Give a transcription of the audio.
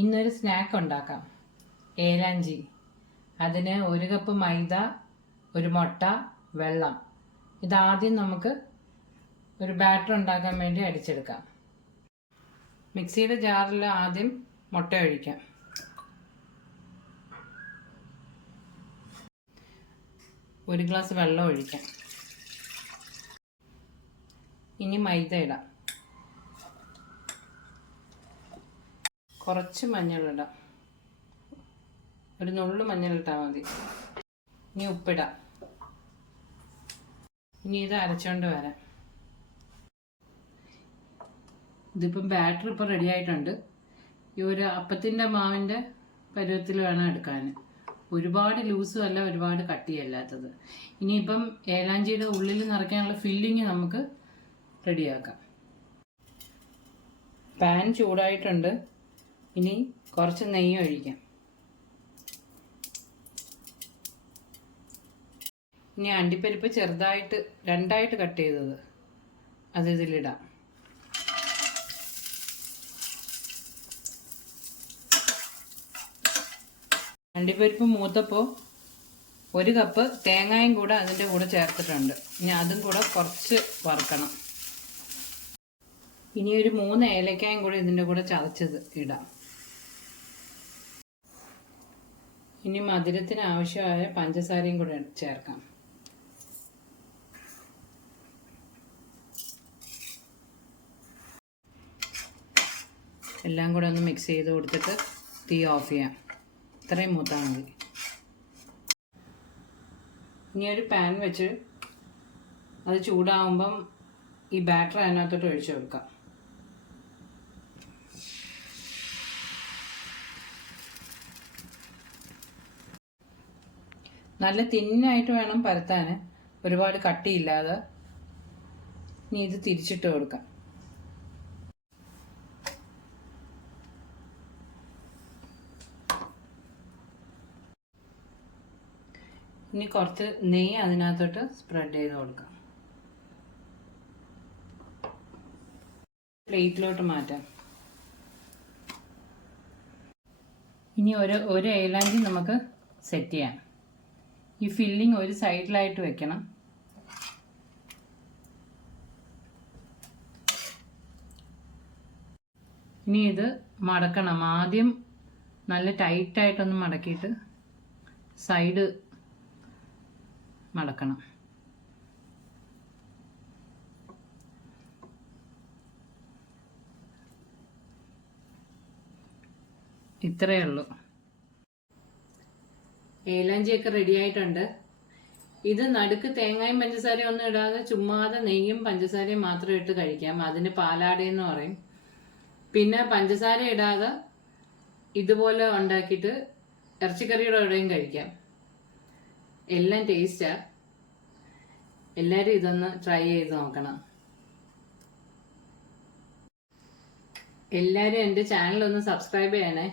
ഇന്നൊരു സ്നാക്ക് ഉണ്ടാക്കാം. ഏലാഞ്ചി. അതിന് 1 കപ്പ് മൈദ, 1 മുട്ട, വെള്ളം. ഇതാദ്യം നമുക്ക് ഒരു ബാറ്റർ ഉണ്ടാക്കാൻ വേണ്ടി അടിച്ചെടുക്കാം. മിക്സിയുടെ ജാറിൽ ആദ്യം മുട്ട ഒഴിക്കാം. ഒരു ഗ്ലാസ് വെള്ളം ഒഴിക്കാം. ഇനി മൈദ ഇടാം. കുറച്ച് മഞ്ഞളിടാം. ഒരു നുള്ളു മഞ്ഞളിട്ടാൽ മതി. ഇനി ഉപ്പിടാം. ഇനി ഇത് അരച്ചോണ്ട് വരാം. ഇതിപ്പം ബാറ്റർ ഇപ്പോൾ റെഡി ആയിട്ടുണ്ട്. ഈ ഒരു അപ്പത്തിൻ്റെ മാവിൻ്റെ പരുവത്തിൽ വേണം എടുക്കാൻ. ഒരുപാട് ലൂസും അല്ല, ഒരുപാട് കട്ടിയല്ലാത്തത്. ഇനിയിപ്പം ഏലാഞ്ചിയുടെ ഉള്ളിൽ നിറയ്ക്കാനുള്ള ഫില്ലിങ് നമുക്ക് റെഡിയാക്കാം. പാൻ ചൂടായിട്ടുണ്ട്. ഇനി കുറച്ച് നെയ്യ് ഒഴിക്കാം. ഇനി അണ്ടിപ്പരിപ്പ് ചെറുതായിട്ട് 2ആയിട്ട് കട്ട് ചെയ്തത് അത് ഇതിലിടാം. അണ്ടിപ്പരിപ്പ് മൂത്തപ്പോൾ 1 കപ്പ് തേങ്ങയും കൂടെ അതിൻ്റെ കൂടെ ചേർത്തിട്ടുണ്ട്. ഇനി അതും കൂടെ കുറച്ച് വറുക്കണം. ഇനി ഒരു 3 ഏലക്കായും കൂടെ ഇതിൻ്റെ കൂടെ ചതച്ചത് ഇടാം. ഇനി മധുരത്തിന് ആവശ്യമായ പഞ്ചസാരയും കൂടെ ചേർക്കാം. എല്ലാം കൂടെ ഒന്ന് മിക്സ് ചെയ്ത് കൊടുത്തിട്ട് തീ ഓഫ് ചെയ്യാം. ഇത്രയും മൂത്താൽ മതി. ഇനി ഒരു പാൻ വെച്ച് അത് ചൂടാവുമ്പം ഈ ബാറ്റർ അതിനകത്തോട്ട് ഒഴിച്ചു കൊടുക്കാം. നല്ല തിന്നായിട്ട് വേണം പരത്താൻ, ഒരുപാട് കട്ടിയില്ലാതെ. ഇനി ഇത് തിരിച്ചിട്ട് കൊടുക്കാം. ഇനി കുറച്ച് നെയ്യ് അതിനകത്തോട്ട് സ്പ്രെഡ് ചെയ്ത് കൊടുക്കാം. പ്ലേറ്റിലോട്ട് മാറ്റാം. ഇനി ഒരു ഏലാഞ്ചി നമുക്ക് സെറ്റ് ചെയ്യാം. ഈ ഫില്ലിങ് ഒരു സൈഡിലായിട്ട് വെക്കണം. ഇനി ഇത് മടക്കണം. ആദ്യം നല്ല ടൈറ്റായിട്ടൊന്ന് മടക്കിയിട്ട് സൈഡ് മടക്കണം. ഇത്രയേ ഉള്ളൂ. ഏലാഞ്ചിയൊക്കെ റെഡി ആയിട്ടുണ്ട്. ഇത് നടുക്ക് തേങ്ങയും പഞ്ചസാരയും ഒന്നും ഇടാതെ ചുമ്മാതെ നെയ്യും പഞ്ചസാരയും മാത്രം ഇട്ട് കഴിക്കാം. അതിന് പാലാടയെന്ന് പറയും. പിന്നെ പഞ്ചസാര ഇടാതെ ഇതുപോലെ ഉണ്ടാക്കിയിട്ട് ഇറച്ചിക്കറിയുടെ കൂടെയും കഴിക്കാം. എല്ലാം ടേസ്റ്റാ. എല്ലാവരും ഇതൊന്ന് ട്രൈ ചെയ്ത് നോക്കണം. എല്ലാവരും എൻ്റെ ചാനൽ ഒന്ന് സബ്സ്ക്രൈബ് ചെയ്യണേ.